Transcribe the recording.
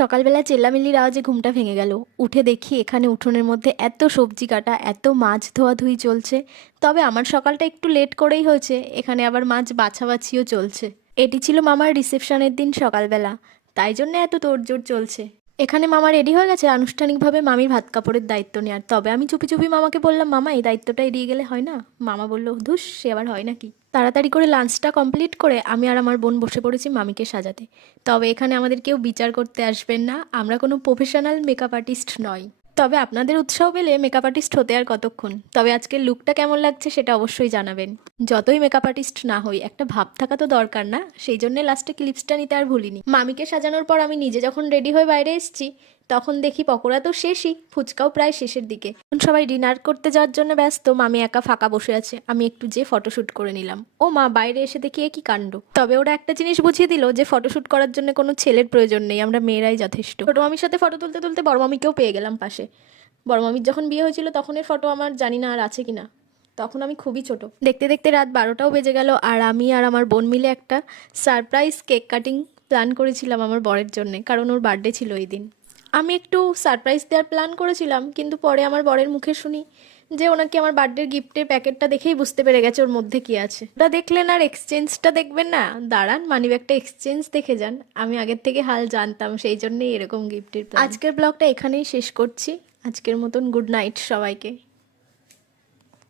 সকালবেলা চেল্লামিল্লির আওয়াজে ঘুমটা ভেঙে গেল। উঠে দেখি এখানে উঠোনের মধ্যে এত সবজি কাটা, এত মাছ ধোয়াধুয়ি চলছে। তবে আমার সকালটা একটু লেট করেই হয়েছে, এখানে আবার মাছ বাছাবাছিও চলছে। এটি ছিল মামার রিসেপশনের দিন সকালবেলা, তাই জন্য এত তোড়জোড় চলছে। এখানে মামা রেডি হয়ে গেছে আনুষ্ঠানিকভাবে মামির ভাত কাপড়ের দায়িত্ব নেওয়ার। তবে আমি চুপি চুপি মামাকে বললাম, মামা এই দায়িত্বটা এড়িয়ে গেলে হয় না? মামা বলল, ধুস, সে আবার হয় নাকি। তাড়াতাড়ি করে লাঞ্চটা কমপ্লিট করে আমি আর আমার বোন বসে পড়েছি মামিকে সাজাতে। তবে এখানে আমাদের কেউ বিচার করতে আসবেন না, আমরা কোনো প্রফেশনাল মেকআপ আর্টিস্ট নই। তবে আপনাদের উৎসাহ পেলে মেকআপ আর্টিস্ট হতে আর কতক্ষণ। তবে আজকের লুকটা কেমন লাগছে সেটা অবশ্যই জানাবেন। যতই মেকআপ আর্টিস্ট না হই, একটা ভাব থাকা তো দরকার না? সেই জন্য লাস্টে ক্লিপসটা নিতে আর ভুলিনি। মামিকে সাজানোর পর আমি নিজে যখন রেডি হয়ে বাইরে এসেছি, তখন দেখি পকোড়া তো শেষই, ফুচকাও প্রায় শেষের দিকে। এখন সবাই ডিনার করতে যাওয়ার জন্য ব্যস্ত, মামি একা ফাঁকা বসে আছে। আমি একটু যে ফটোশ্যুট করে নিলাম। ও মা, বাইরে এসে দেখি এ কি কাণ্ড! তবে ওরা একটা জিনিস বুঝিয়ে দিল যে ফটোশ্যুট করার জন্য কোনো ছেলের প্রয়োজন নেই, আমরা মেয়েরাই যথেষ্ট। ছোটো মামির সাথে ফটো তুলতে তুলতে বড় মামিকেও পেয়ে গেলাম পাশে। বড় মামির যখন বিয়ে হয়েছিল তখনের ফটো আমার জানি না আর আছে কিনা, তখন আমি খুবই ছোট। দেখতে দেখতে রাত 12টাও বেজে গেল, আর আমি আর আমার বোন মিলে একটা সারপ্রাইজ কেক কাটিং প্ল্যান করেছিলাম আমার বরের জন্যে, কারণ ওর বার্থডে ছিল এই দিন। আমি একটু সারপ্রাইজ দেওয়ার প্ল্যান করেছিলাম, কিন্তু পরে আমার বরের মুখে শুনি যে ওনাকে আমার বার্থডের গিফটের প্যাকেটটা দেখেই বুঝতে পেরে গেছে ওর মধ্যে কি আছে। ওটা দেখলেন আর এক্সচেঞ্জটা দেখবেন না? দাঁড়ান, মানিব্যাগটা এক্সচেঞ্জ দেখে যান। আমি আগের থেকে হাল জানতাম, সেই জন্যই এরকম গিফটের প্ল্যান। আজকের ব্লগটা এখানেই শেষ করছি। আজকের মতন গুড নাইট সবাইকে।